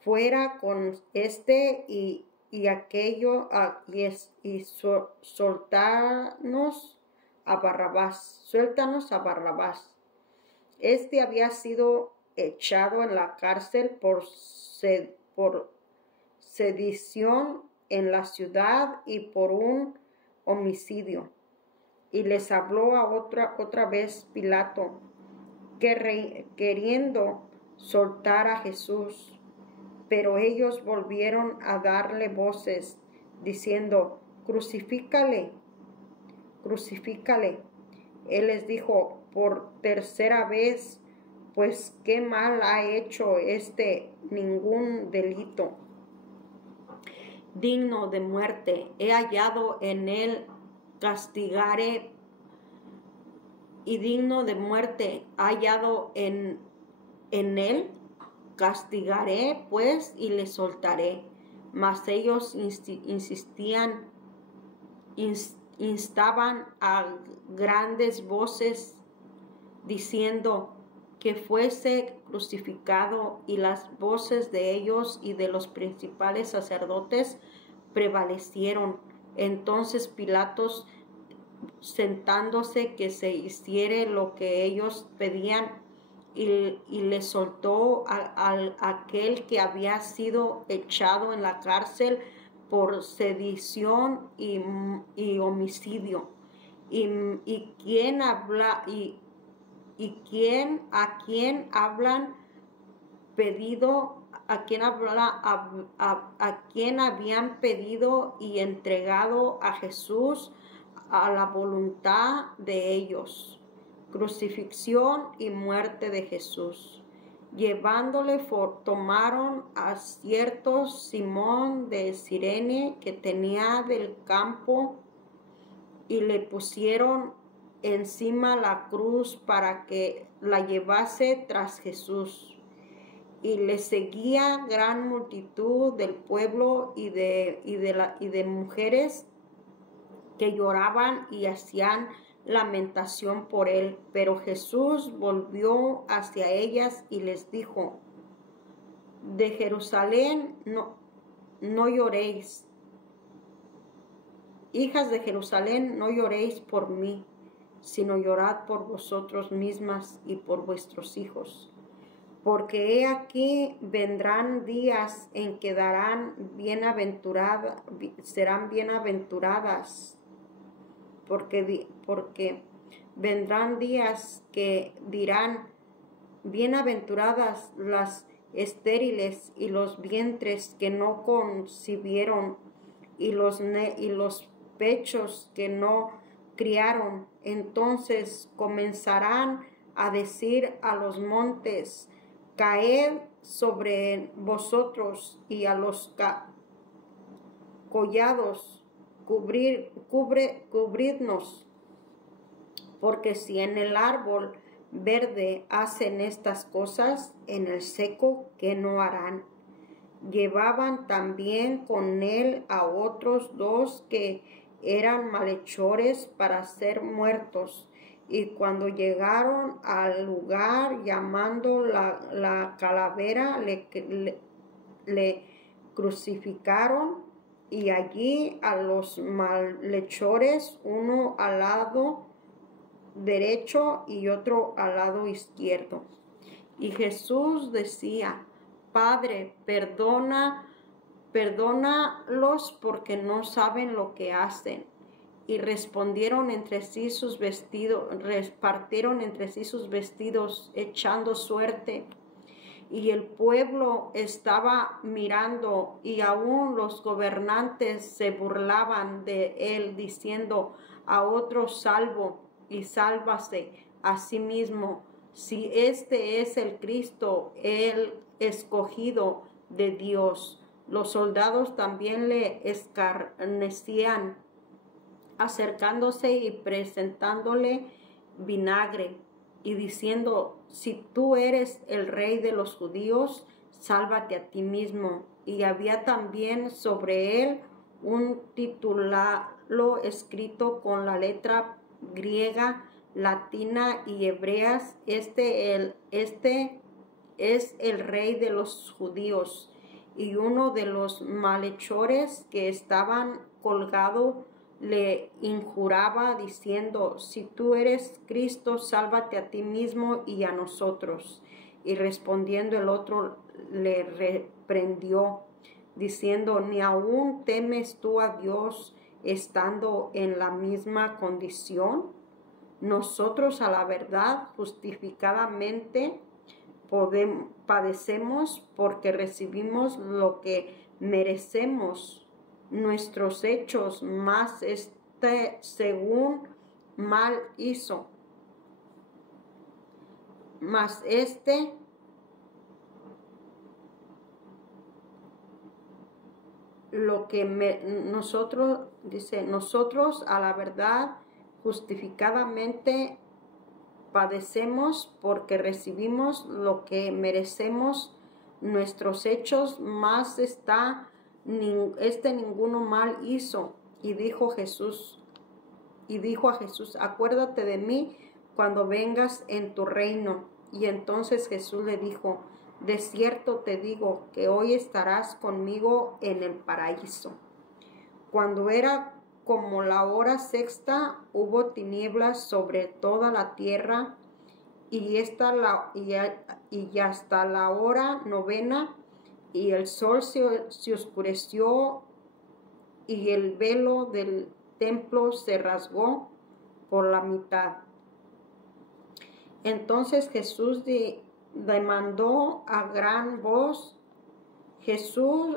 fuera con este y aquello, suéltanos a Barrabás. Este había sido echado en la cárcel por sedición en la ciudad y por un homicidio. Y les habló a otra vez Pilato, queriendo soltar a Jesús. Pero ellos volvieron a darle voces, diciendo: crucifícale. Él les dijo por tercera vez: pues qué mal ha hecho este, ningún delito digno de muerte he hallado en él, castigaré, y digno de muerte hallado en él, castigaré pues y le soltaré. Mas ellos instaban a grandes voces, diciendo que fuese crucificado, y las voces de ellos y de los principales sacerdotes prevalecieron. Entonces Pilato, sentándose, que se hiciere lo que ellos pedían, y le soltó a aquel que había sido echado en la cárcel por sedición y homicidio. Y quién habla a quién habían pedido y entregado a Jesús a la voluntad de ellos. Crucifixión y muerte de Jesús. Llevándole, tomaron a cierto Simón de Cirene, que tenía del campo, y le pusieron encima la cruz para que la llevase tras Jesús. Y le seguía gran multitud del pueblo y de mujeres que lloraban y hacían lamentación por él. Pero Jesús volvió hacia ellas y les dijo: de Jerusalén no lloréis. Hijas de Jerusalén, no lloréis por mí, sino llorad por vosotros mismas y por vuestros hijos. Porque he aquí vendrán días en que serán bienaventuradas. Porque vendrán días que dirán: bienaventuradas las estériles y los vientres que no concibieron, y los pechos que no criaron. Entonces comenzarán a decir a los montes: caed sobre vosotros, y a los collados, cubridnos. Porque si en el árbol verde hacen estas cosas, en el seco, ¿qué no harán? Llevaban también con él a otros dos que eran malhechores para ser muertos. Y cuando llegaron al lugar, llamando la calavera, le crucificaron, y allí a los malhechores, uno al lado derecho y otro al lado izquierdo. Y Jesús decía: Padre, perdónalos porque no saben lo que hacen. Y repartieron entre sí sus vestidos, echando suerte. Y el pueblo estaba mirando, y aún los gobernantes se burlaban de él, diciendo: a otro salvo, y sálvase a sí mismo, si este es el Cristo, el escogido de Dios. Los soldados también le escarnecían, acercándose y presentándole vinagre, y diciendo: si tú eres el rey de los judíos, sálvate a ti mismo. Y había también sobre él un título escrito con la letra griega, latina y hebreas: este es el rey de los judíos. Y uno de los malhechores que estaban colgados le injuraba, diciendo: si tú eres Cristo, sálvate a ti mismo y a nosotros. Y respondiendo el otro le reprendió, diciendo: ¿ni aún temes tú a Dios, estando en la misma condición? Nosotros, a la verdad, justificadamente padecemos, porque recibimos lo que merecemos nuestros hechos, mas según mal hizo. Mas lo que nosotros a la verdad justificadamente padecemos, porque recibimos lo que merecemos nuestros hechos, mas ninguno mal hizo. Y dijo a Jesús: acuérdate de mí cuando vengas en tu reino. Y entonces Jesús le dijo: de cierto te digo que hoy estarás conmigo en el paraíso. Cuando era como la hora sexta, hubo tinieblas sobre toda la tierra, y hasta la hora novena, y el sol se oscureció, y el velo del templo se rasgó por la mitad. Entonces Jesús demandó a gran voz.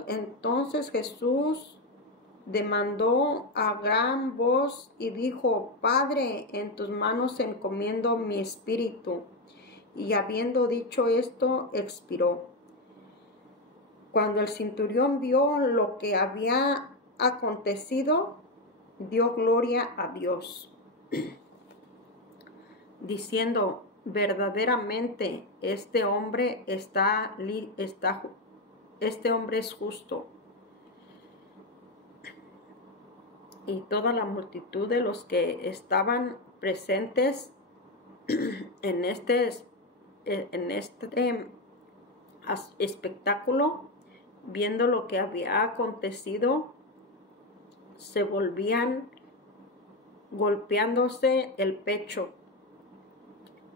Entonces Jesús demandó a gran voz y dijo: Padre, en tus manos encomiendo mi espíritu. Y habiendo dicho esto, expiró. Cuando el centurión vio lo que había acontecido, dio gloria a Dios, diciendo: verdaderamente este hombre es justo. Y toda la multitud de los que estaban presentes en este espectáculo, viendo lo que había acontecido, se volvían golpeándose el pecho.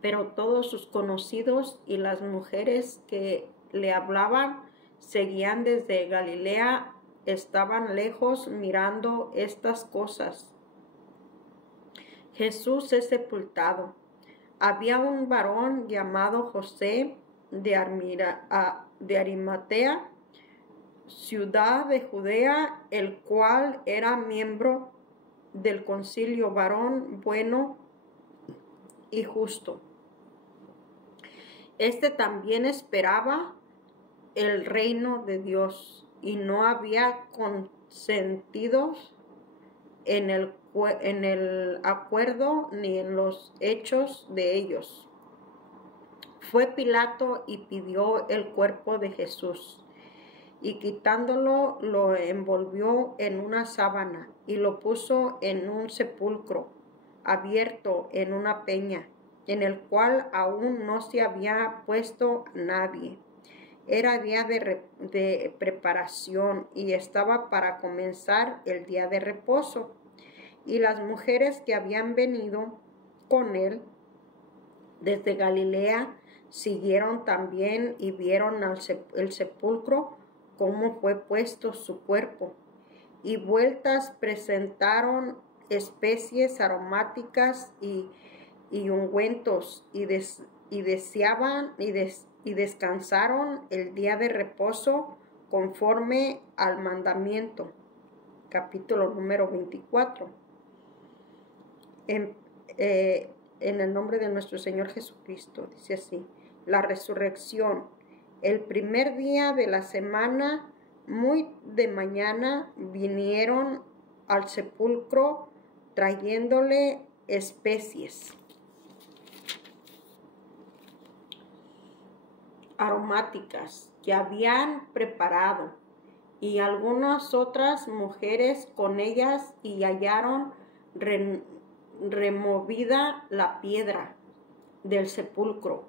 Pero todos sus conocidos y las mujeres que le hablaban seguían desde Galilea, estaban lejos mirando estas cosas. Jesús es sepultado. Había un varón llamado José de Arimatea, ciudad de Judea, el cual era miembro del concilio, varón bueno y justo. Este también esperaba el reino de Dios, y no había consentido en el en el acuerdo ni en los hechos de ellos. Fue Pilato y pidió el cuerpo de Jesús, y quitándolo lo envolvió en una sábana y lo puso en un sepulcro abierto en una peña, en el cual aún no se había puesto nadie. Era día de preparación y estaba para comenzar el día de reposo. Y las mujeres que habían venido con él desde Galilea siguieron también y vieron el sepulcro, cómo fue puesto su cuerpo. Y vueltas presentaron especies aromáticas y ungüentos, y descansaron el día de reposo conforme al mandamiento. Capítulo número 24. En el nombre de nuestro Señor Jesucristo, dice así: la resurrección. El primer día de la semana, muy de mañana, vinieron al sepulcro trayéndole especies aromáticas que habían preparado, y algunas otras mujeres con ellas, y hallaron removida la piedra del sepulcro,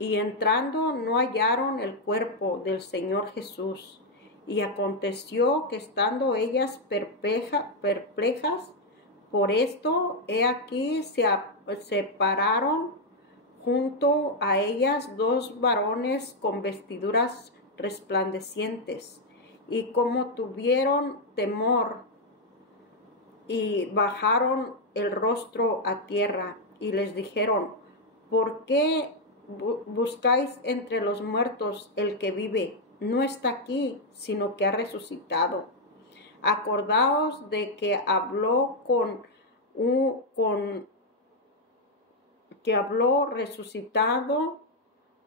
y entrando no hallaron el cuerpo del Señor Jesús. Y aconteció que estando ellas perplejas por esto, he aquí se pararon junto a ellas dos varones con vestiduras resplandecientes, y como tuvieron temor, y bajaron el rostro a tierra, y les dijeron: ¿por qué buscáis entre los muertos el que vive? No está aquí, sino que ha resucitado. Acordaos de que habló resucitado.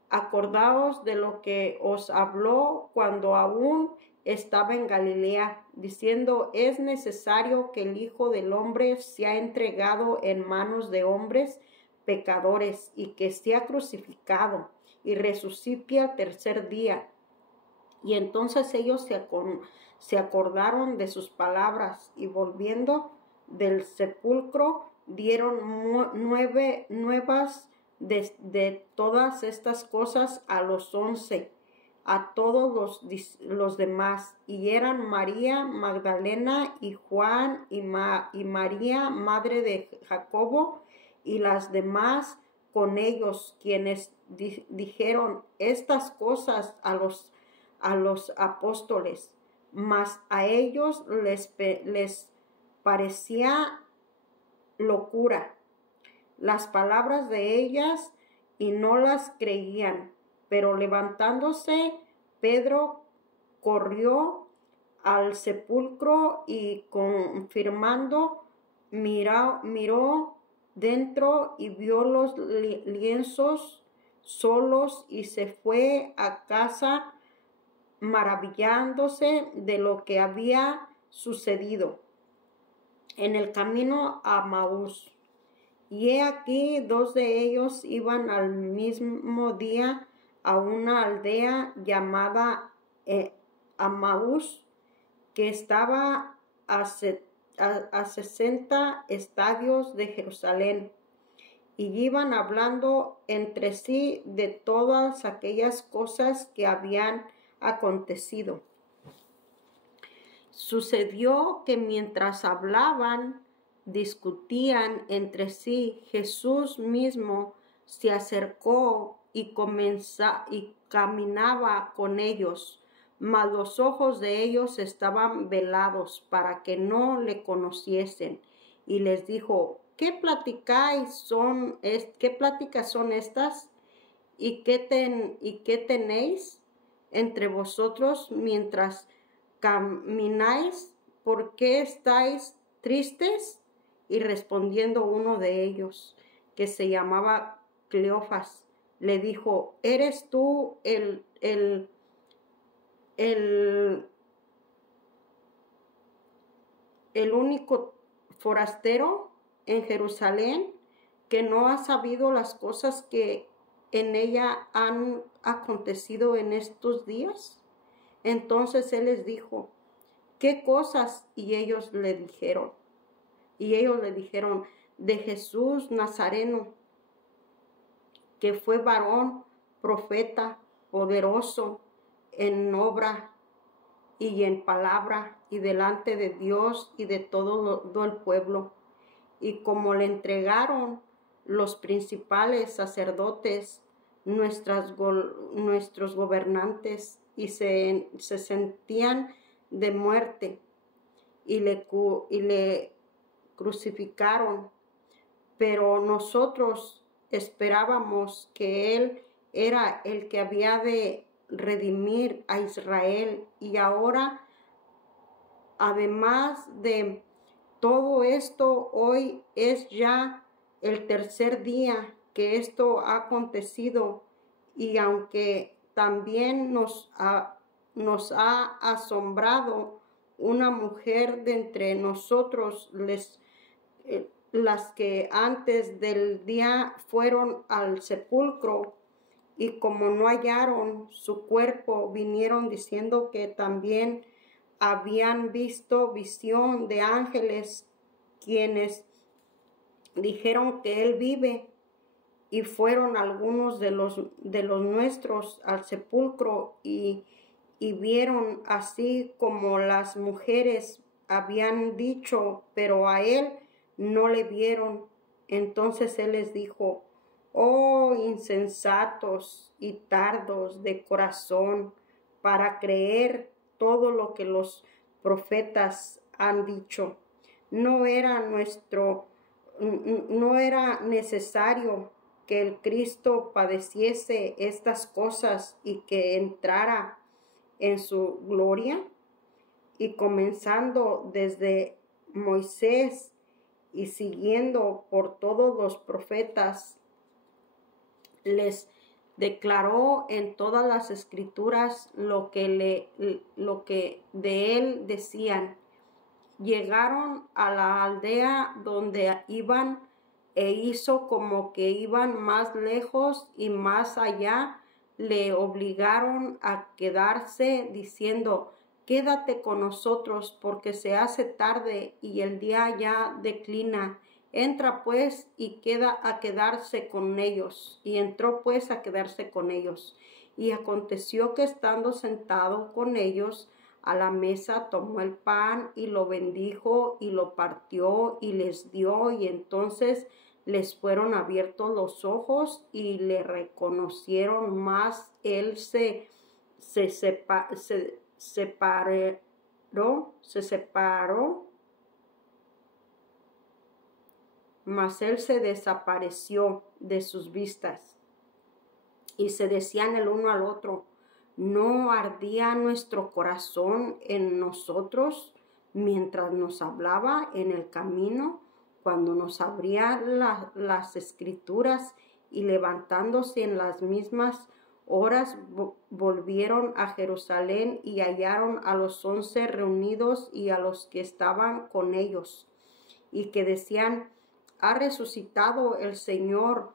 Acordaos de lo que os habló cuando aún estaba en Galilea, diciendo: es necesario que el Hijo del Hombre sea entregado en manos de hombres pecadores, y que sea crucificado y resucite al tercer día. Y entonces ellos se acordaron de sus palabras, y volviendo del sepulcro dieron nuevas de todas estas cosas a los 11, a todos los demás, y eran María Magdalena y Juan y María, madre de Jacobo, y las demás con ellos, quienes dijeron estas cosas a los apóstoles, mas a ellos les parecía locura las palabras de ellas, y no las creían. Pero levantándose, Pedro corrió al sepulcro, y confirmando, miró dentro, y vio los lienzos solos, y se fue a casa maravillándose de lo que había sucedido. En el camino a Maús. Y he aquí, dos de ellos iban al mismo día a una aldea llamada Amaús, que estaba a 60 estadios de Jerusalén, y iban hablando entre sí de todas aquellas cosas que habían acontecido. Sucedió que mientras hablaban, discutían entre sí, Jesús mismo se acercó y caminaba con ellos, mas los ojos de ellos estaban velados para que no le conociesen. Y les dijo: ¿qué pláticas son estas? ¿Y qué tenéis entre vosotros mientras camináis? ¿Por qué estáis tristes? Y respondiendo uno de ellos, que se llamaba Cleofas, le dijo: ¿eres tú el único forastero en Jerusalén, que no ha sabido las cosas que en ella han acontecido en estos días? Entonces él les dijo, ¿qué cosas? Y ellos le dijeron, de Jesús Nazareno, que fue varón, profeta, poderoso en obra y en palabra y delante de Dios y de todo el pueblo. Y como le entregaron los principales sacerdotes, nuestros gobernantes, y se sentían de muerte, y le crucificaron. Pero nosotros esperábamos que Él era el que había de redimir a Israel. Y ahora, además de todo esto, hoy es ya el tercer día que esto ha acontecido. Y aunque también nos ha asombrado una mujer de entre nosotros, las que antes del día fueron al sepulcro, y como no hallaron su cuerpo, vinieron diciendo que también habían visto visión de ángeles, quienes dijeron que él vive. Y fueron algunos de los nuestros al sepulcro y vieron así como las mujeres habían dicho, pero a él no le vieron. Entonces él les dijo, oh insensatos y tardos de corazón, para creer todo lo que los profetas han dicho. No era necesario que el Cristo padeciese estas cosas y que entrara en su gloria. Y comenzando desde Moisés y siguiendo por todos los profetas, les declaró en todas las escrituras lo que de él decían. Llegaron a la aldea donde iban, e hizo como que iban más lejos, y más allá le obligaron a quedarse, diciendo, quédate con nosotros, porque se hace tarde y el día ya declina. Entra pues y quedarse con ellos. Y entró pues a quedarse con ellos. Y aconteció que estando sentado con ellos a la mesa, tomó el pan y lo bendijo y lo partió y les dio. Y entonces les fueron abiertos los ojos y le reconocieron más. Él se separó, mas él se desapareció de sus vistas. Y se decían el uno al otro, ¿no ardía nuestro corazón en nosotros mientras nos hablaba en el camino, cuando nos abría las escrituras? Y levantándose en las mismas horas volvieron a Jerusalén, y hallaron a los 11 reunidos y a los que estaban con ellos, y que decían, ha resucitado el Señor,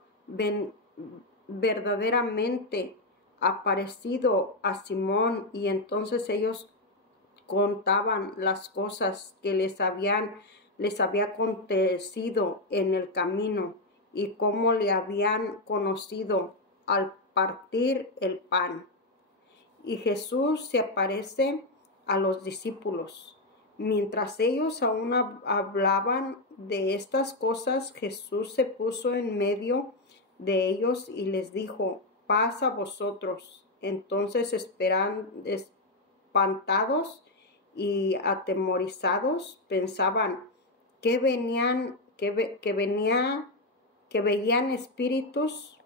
verdaderamente aparecido a Simón. Y entonces ellos contaban las cosas que les había acontecido en el camino, y cómo le habían conocido al partir el pan. Y Jesús se aparece a los discípulos. Mientras ellos aún hablaban de estas cosas, Jesús se puso en medio de ellos y les dijo, paz a vosotros. Entonces espantados y atemorizados, pensaban que veían espíritus.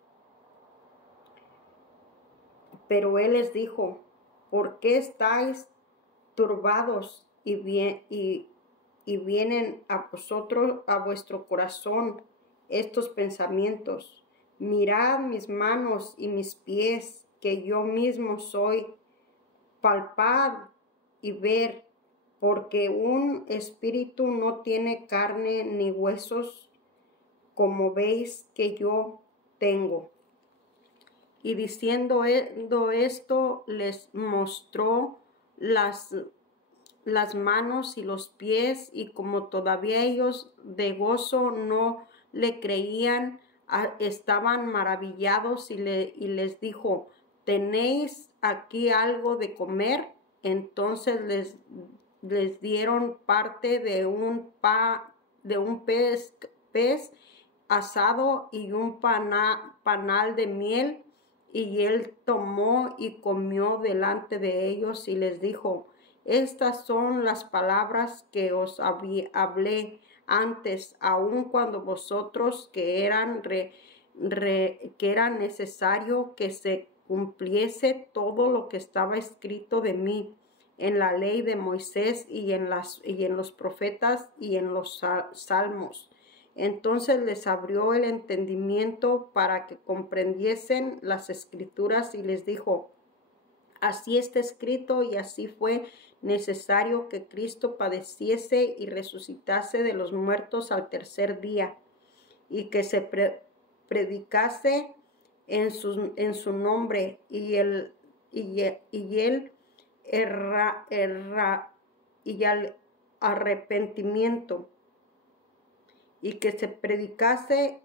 Pero él les dijo, ¿por qué estáis turbados y vienen a vosotros, a vuestro corazón, estos pensamientos? Mirad mis manos y mis pies, que yo mismo soy. Palpad y ver, porque un espíritu no tiene carne ni huesos, como veis que yo tengo. Y diciendo esto, les mostró las manos y los pies, y como todavía ellos de gozo no le creían, estaban maravillados, y les dijo: ¿tenéis aquí algo de comer? Entonces les dieron parte de un pez asado y un panal de miel, y él tomó y comió delante de ellos, y les dijo: estas son las palabras que os hablé antes, aun cuando vosotros que era necesario que se cumpliese todo lo que estaba escrito de mí en la ley de Moisés y en los profetas y en los salmos. Entonces les abrió el entendimiento para que comprendiesen las escrituras, y les dijo: así está escrito, y así fue necesario que Cristo padeciese y resucitase de los muertos al tercer día, y que se predicase en su nombre y el arrepentimiento, y que se predicase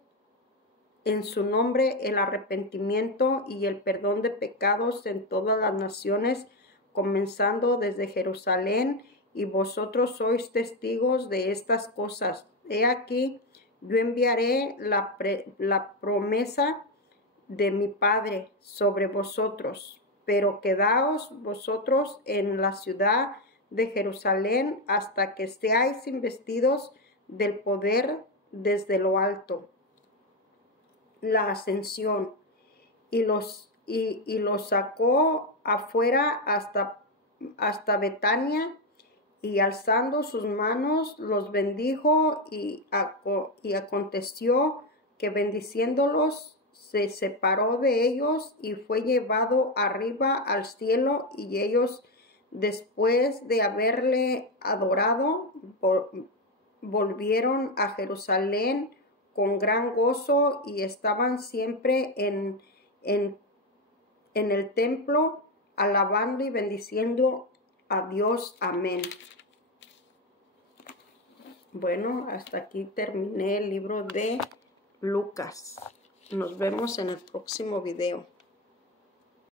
en su nombre el arrepentimiento y el perdón de pecados en todas las naciones, comenzando desde Jerusalén, y vosotros sois testigos de estas cosas. He aquí, yo enviaré la promesa de mi Padre sobre vosotros, pero quedaos vosotros en la ciudad de Jerusalén hasta que seáis investidos del poder desde lo alto. La ascensión. Y los sacó afuera hasta Betania, y alzando sus manos los bendijo, y aconteció que bendiciéndolos se separó de ellos y fue llevado arriba al cielo. Y ellos, después de haberle adorado, volvieron a Jerusalén con gran gozo, y estaban siempre en el templo, alabando y bendiciendo a Dios. Amén. Bueno, hasta aquí terminé el libro de Lucas. Nos vemos en el próximo video.